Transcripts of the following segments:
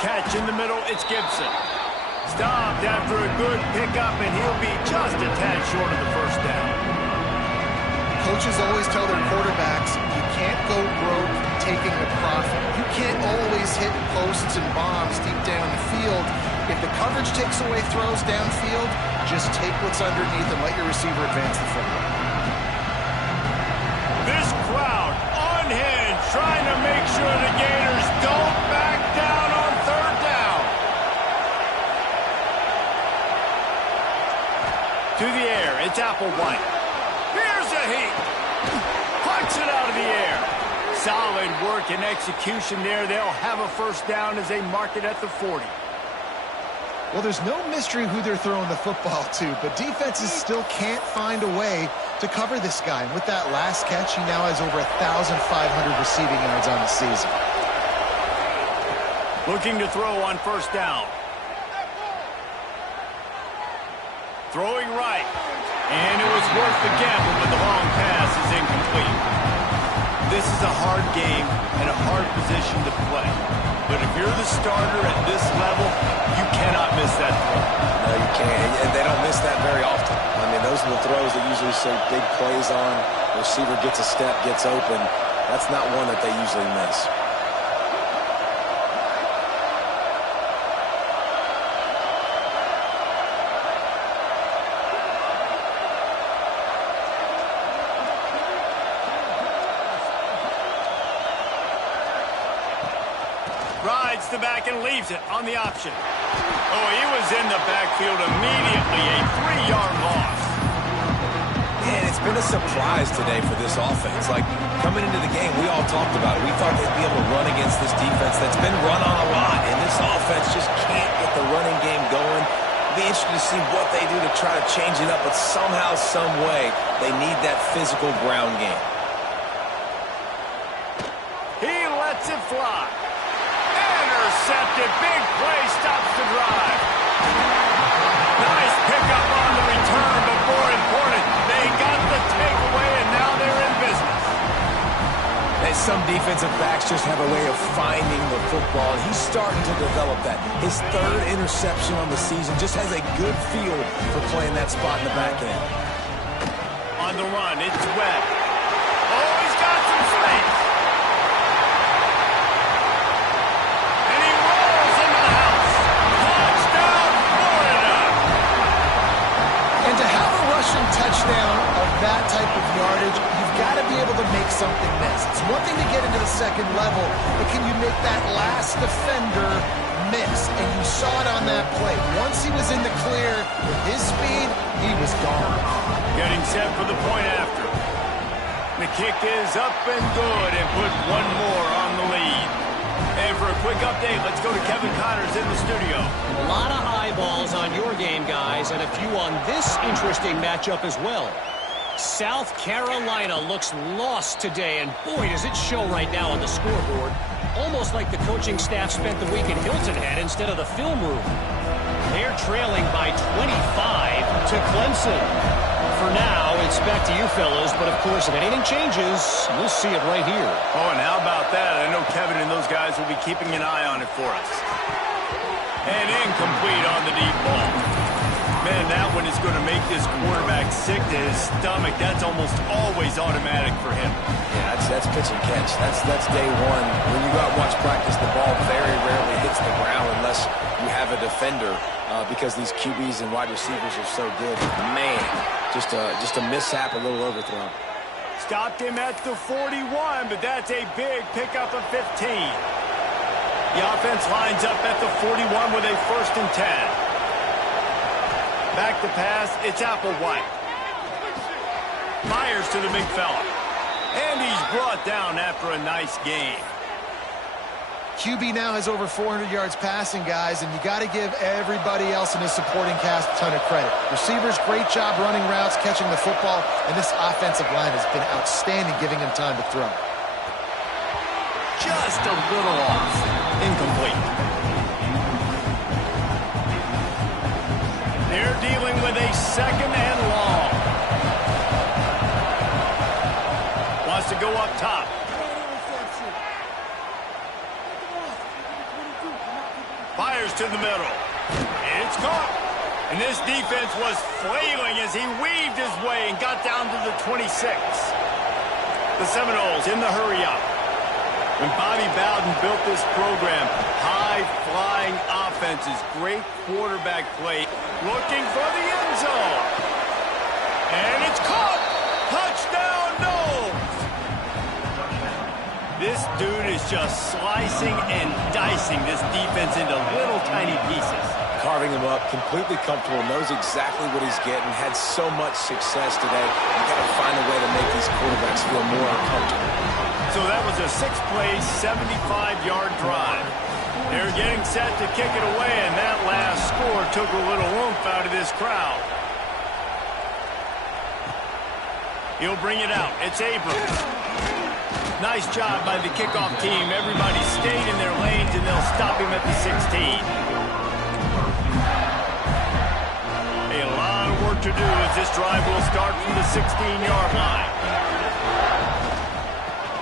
catch in the middle. It's Gibson. Stopped after a good pickup, and he'll be just a tad short of the first down. Coaches always tell their quarterbacks, you can't go broke taking a profit. You can't always hit posts and bombs deep down the field. If the coverage takes away throws downfield, just take what's underneath and let your receiver advance the football. This crowd unhinged, trying to make sure the Gators don't back down on third down. To the air, it's Applewhite. Here's a heat. Punch it out of the air. Solid work and execution there. They'll have a first down as they mark it at the 40. Well, there's no mystery who they're throwing the football to, but defenses still can't find a way to cover this guy. And with that last catch, he now has over 1,500 receiving yards on the season. Looking to throw on first down. Throwing right. And it was worth the gamble, but the long pass is incomplete. This is a hard game and a hard position to play. But if you're the starter at this level, you cannot miss that throw. No, you can't. And they don't miss that very often. I mean, those are the throws that usually see big plays on. The receiver gets a step, gets open. That's not one that they usually miss. Rides the back and leaves it on the option. Oh, he was in the backfield immediately. A 3-yard loss. And it's been a surprise today for this offense. Like, coming into the game, we all talked about it. We thought they'd be able to run against this defense that's been run on a lot. And this offense just can't get the running game going. It'll be interesting to see what they do to try to change it up. But somehow, some way, they need that physical ground game. He lets it fly. Intercepted. Big play stops the drive. Nice pickup on the return, but more important, they got the takeaway, and now they're in business. And some defensive backs just have a way of finding the football, and he's starting to develop that. His third interception on the season just has a good feel for playing that spot in the back end. On the run, it's Webb. Oh, he's got some space. Touchdown of that type of yardage, you've got to be able to make something miss. It's one thing to get into the second level, but can you make that last defender miss? And you saw it on that play. Once he was in the clear with his speed, he was gone. Getting set for the point after. The kick is up and good, and put one more on the lead. And for a quick update, let's go to Kevin Connors in the studio. A lot of eyeballs on your game, guys, and a few on this interesting matchup as well. South Carolina looks lost today, and boy, does it show right now on the scoreboard. Almost like the coaching staff spent the week in Hilton Head instead of the film room. They're trailing by 25 to Clemson. For now, it's back to you fellas, but of course, if anything changes, we'll see it right here. Oh, and how about that? I know Kevin and those guys will be keeping an eye on it for us. And incomplete on the deep ball. Man, that one is going to make this quarterback sick to his stomach. That's almost always automatic for him. Yeah, that's pitch and catch. That's day one. When you go out and watch practice, the ball very rarely hits the ground unless you have a defender because these QBs and wide receivers are so good. Man, just a mishap, a little overthrown. Stopped him at the 41, but that's a big pickup of 15. The offense lines up at the 41 with a 1st and 10. Back to pass, it's Applewhite. Fires to the big fella. And he's brought down after a nice game. QB now has over 400 yards passing, guys, and you got to give everybody else in his supporting cast a ton of credit. Receivers, great job running routes, catching the football, and this offensive line has been outstanding, giving him time to throw. Just a little off. Incomplete. They're dealing with a 2nd and long. Wants to go up top. Fires to the middle. It's caught. And this defense was flailing as he weaved his way and got down to the 26. The Seminoles in the hurry-up. When Bobby Bowden built this program, high-flying offenses, great quarterback play, looking for the end zone. And it's caught! Touchdown, Noles! This dude is just slicing and dicing this defense into little tiny pieces. Carving him up, completely comfortable, knows exactly what he's getting, had so much success today. You got to find a way to make these quarterbacks feel more uncomfortable. So that was a 6-play, 75-yard drive. They're getting set to kick it away, and that last score took a little oomph out of this crowd. He'll bring it out. It's Abrams. Nice job by the kickoff team. Everybody stayed in their lanes, and they'll stop him at the 16. A lot of work to do as this drive will start from the 16-yard line.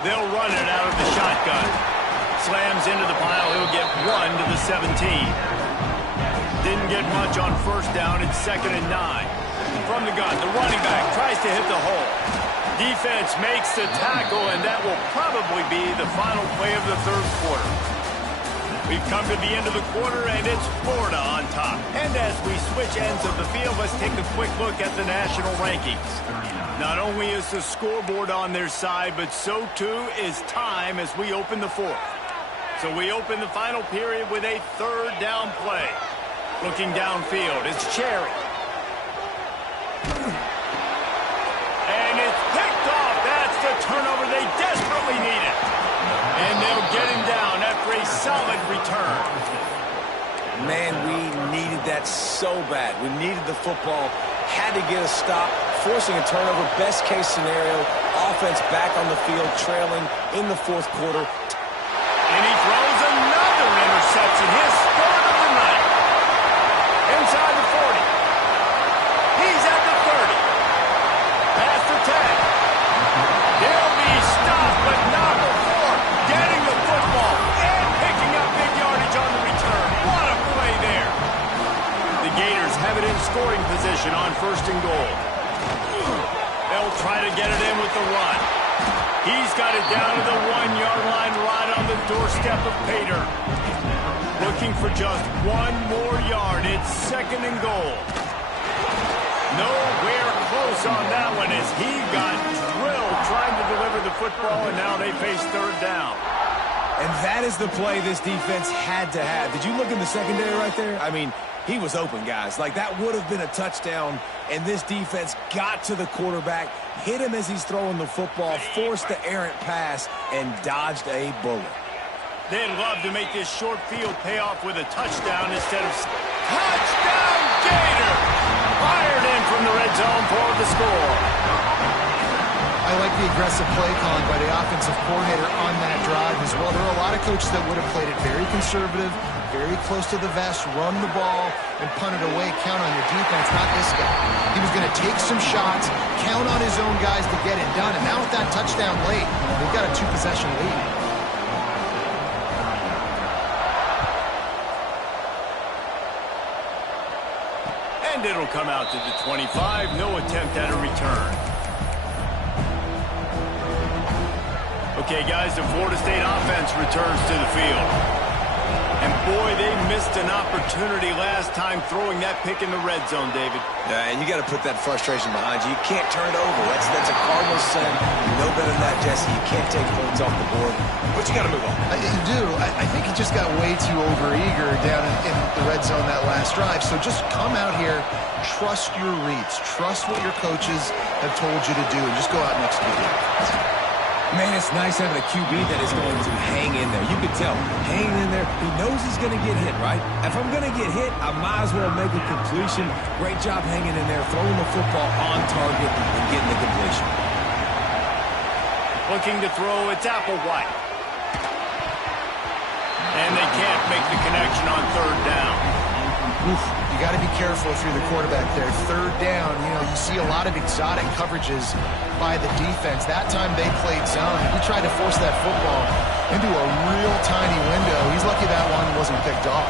They'll run it out of the shotgun. Slams into the pile. He'll get 1 to the 17. Didn't get much on first down. It's 2nd and 9. From the gun, the running back tries to hit the hole. Defense makes the tackle, and that will probably be the final play of the third quarter. We've come to the end of the quarter, and it's Florida on top. And as we switch ends of the field, let's take a quick look at the national rankings. Not only is the scoreboard on their side, but so too is time as we open the fourth. So we open the final period with a third down play. Looking downfield, it's Cherry. And it's picked off. That's the turnover they desperately needed. And they'll get him down after a solid return. Man, we needed that so bad. We needed the football. Had to get a stop, forcing a turnover. Best case scenario, offense back on the field, trailing in the fourth quarter. And he throws another interception. His third of the night. Inside the 40. He's at the 30. Past the 10. He'll be stopped, but not before getting the football and picking up big yardage on the return. What a play there. The Gators have it in scoring position on 1st and goal. They'll try to get it in with the run. He's got it down to the 1-yard line right on the doorstep of Pater. Looking for just 1 more yard. It's 2nd and goal. Nowhere close on that one as he got drilled trying to deliver the football, and now they face 3rd down. And that is the play this defense had to have. Did you look in the secondary right there? I mean, he was open, guys. Like, that would have been a touchdown, and this defense got to the quarterback, hit him as he's throwing the football, forced the errant pass, and dodged a bullet. They'd love to make this short field pay off with a touchdown instead of... Touchdown, Gator! Fired in from the red zone for the score. I like the aggressive play calling by the offensive coordinator on that drive as well. There are a lot of coaches that would have played it very conservative, very close to the vest, run the ball, and punt it away, count on your defense. Not this guy. He was going to take some shots, count on his own guys to get it done, and now with that touchdown late, they've got a 2-possession lead. And it'll come out to the 25. No attempt at a return. Okay, guys, the Florida State offense returns to the field. And, boy, they missed an opportunity last time throwing that pick in the red zone, David. Yeah, and you got to put that frustration behind you. You can't turn it over. That's a cardinal sin. You know better than that, Jesse. You can't take points off the board. But you got to move on. You do. I think he just got way too overeager down in the red zone that last drive. So just come out here, trust your reads, trust what your coaches have told you to do, and just go out and execute it. Man, it's nice having a QB that is going to hang in there. You can tell, hanging in there, he knows he's going to get hit, right? If I'm going to get hit, I might as well make a completion. Great job hanging in there, throwing the football on target and getting the completion. Looking to throw, it's Applewhite. And they can't make the connection on 3rd down. Oof. You got to be careful if you're the quarterback there. 3rd down, you see a lot of exotic coverages by the defense. That time they played zone. He tried to force that football into a real tiny window. He's lucky that one wasn't picked off.